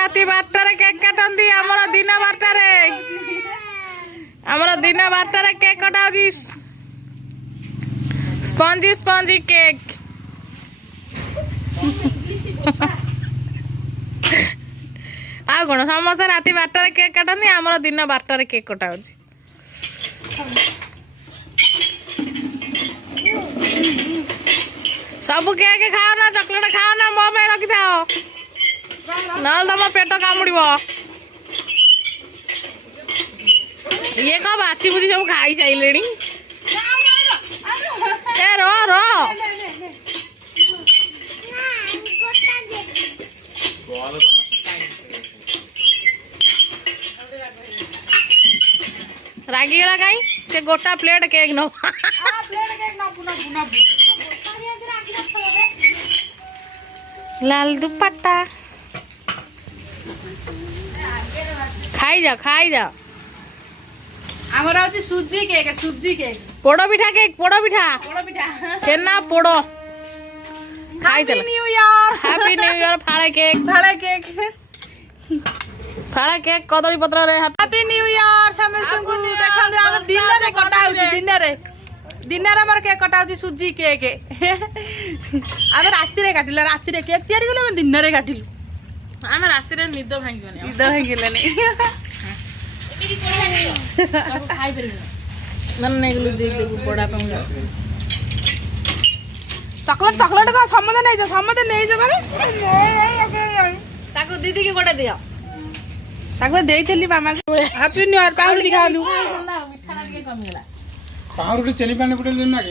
राति 12 केक काटती आमर दिन 12 आमर दिन 12 केक कटाउची स्पंजी स्पंजी केक आ कौन समस्त राति 12 केक काटती आमर दिन 12 केक कटाउची सब केक खाओ ना चॉकलेट खाओ ना मो पे रखी था ना तुम पेट कामुड़ ये कब बाछी बुझी सब खाई सारे रो रो रागिगला कहीं से गोटा प्लेट केक न लाल दुपट्टा खाई जा आमर होची सुजी केक पोड़ो पिठा केक पोड़ो पिठा छेना पोड़ो खाई चल new year happy new year फाळे केक कदली पत्र रे हैप्पी न्यू ईयर समस्त को देखन हम दिन रे कटा होची दिन रे हमर केक कटा होची सुजी केक हम राति रे काटिला राति रे केक तयारी करले हम दिन रे काटिलु हम राति रे निद भांगिबनी खाई परिबो नन्ने गलु देख देबु बड़ा पंगा चॉकलेट का समझे नहीं जो करे ताको दीदी के गोटा दियो ताको देइथली मामा को हैप्पी न्यू ईयर पाउडी खालु मिठा के कम गेला पाउडी चेनी पानी पड़े लेना के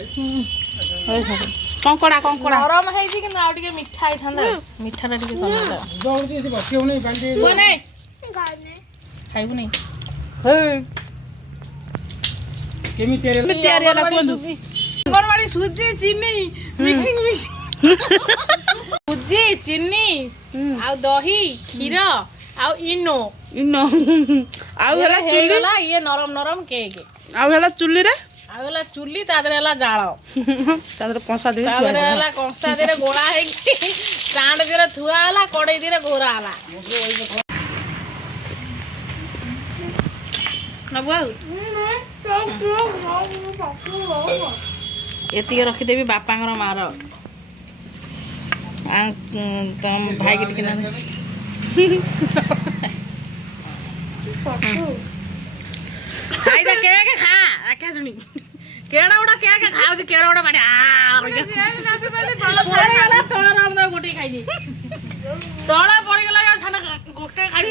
कंकड़ा गरम है जी कि ना टिके मिठा आई ठंडा मिठा टिके कम गेला जोर से बसियो नहीं बाल्टी को नहीं खाइबु नहीं हे केमी तेरे वाला कोंदु अंगनवाड़ी सुजी चीनी मिक्सिंग सुजी चीनी आ दही क्षीर आ इनो इनो आउ हला चुल्ली ये नरम नरम केक आउ हला चुल्ली रे आउ हला चुल्ली तादरे हला जाळ तादरे कंसा दे तादरे हला कंसा देरे गोळा है स्टैंड देरे थुआ हला कड़ई देरे गोरा हला नबु एतिके रखिदेवी बापांगर मार तम भाई के टिके खाई दा केक खा क्या सुनी केड़ा उड़ा केक खाओ जी केड़ा उड़ा बाटे तोड़ा राम दा गोटी खाई दी तोड़ा पड़ी गला छाना गोटे खाई